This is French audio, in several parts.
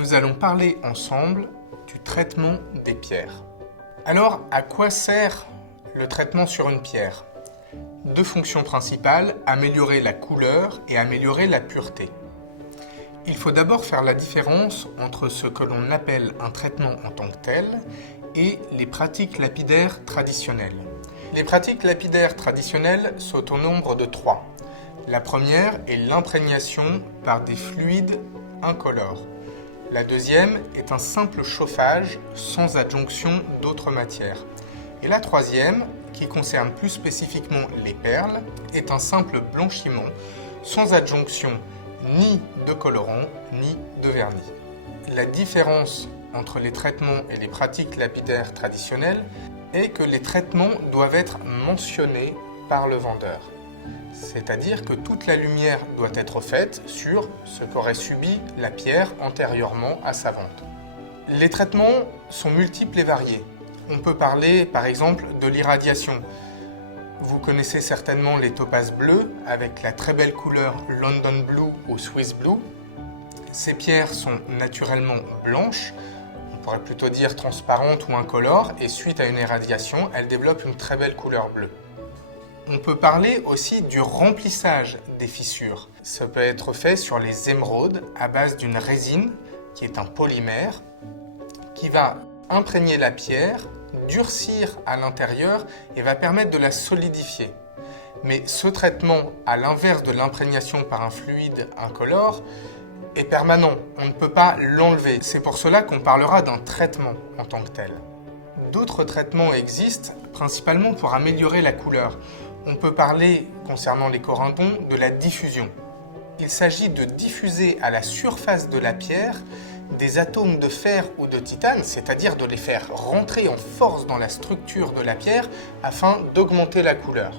nous allons parler ensemble du traitement des pierres. Alors, à quoi sert le traitement sur une pierre? Deux fonctions principales, améliorer la couleur et améliorer la pureté. Il faut d'abord faire la différence entre ce que l'on appelle un traitement en tant que tel et les pratiques lapidaires traditionnelles. Les pratiques lapidaires traditionnelles sont au nombre de 3. La première est l'imprégnation par des fluides incolores. La deuxième est un simple chauffage sans adjonction d'autres matières. Et la troisième, qui concerne plus spécifiquement les perles, est un simple blanchiment sans adjonction ni de colorant ni de vernis. La différence entre les traitements et les pratiques lapidaires traditionnelles est que les traitements doivent être mentionnés par le vendeur. C'est-à-dire que toute la lumière doit être faite sur ce qu'aurait subi la pierre antérieurement à sa vente. Les traitements sont multiples et variés. On peut parler par exemple de l'irradiation. Vous connaissez certainement les topazes bleus avec la très belle couleur London Blue ou Swiss Blue. Ces pierres sont naturellement blanches, on pourrait plutôt dire transparentes ou incolores, et suite à une irradiation, elles développent une très belle couleur bleue. On peut parler aussi du remplissage des fissures. Ça peut être fait sur les émeraudes à base d'une résine qui est un polymère qui va imprégner la pierre, durcir à l'intérieur et va permettre de la solidifier. Mais ce traitement, à l'inverse de l'imprégnation par un fluide incolore, est permanent. On ne peut pas l'enlever. C'est pour cela qu'on parlera d'un traitement en tant que tel. D'autres traitements existent, principalement pour améliorer la couleur. On peut parler, concernant les corindons, de la diffusion. Il s'agit de diffuser à la surface de la pierre des atomes de fer ou de titane, c'est-à-dire de les faire rentrer en force dans la structure de la pierre afin d'augmenter la couleur.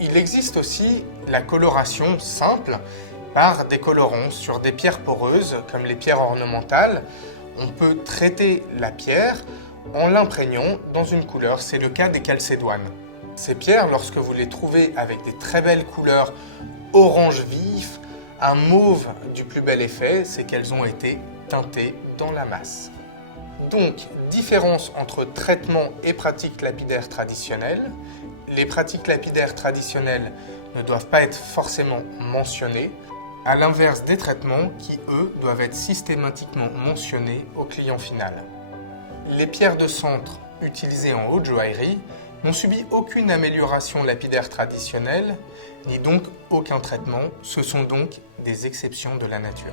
Il existe aussi la coloration simple par des colorants sur des pierres poreuses comme les pierres ornementales. On peut traiter la pierre en l'imprégnant dans une couleur, c'est le cas des calcédoines. Ces pierres, lorsque vous les trouvez avec des très belles couleurs orange vif, un mauve du plus bel effet, c'est qu'elles ont été teintées dans la masse. Donc, différence entre traitement et pratiques lapidaires traditionnelles. Les pratiques lapidaires traditionnelles ne doivent pas être forcément mentionnées, à l'inverse des traitements qui, eux, doivent être systématiquement mentionnés au client final. Les pierres de centre utilisées en haute joaillerie n'ont subi aucune amélioration lapidaire traditionnelle, ni donc aucun traitement. Ce sont donc des exceptions de la nature.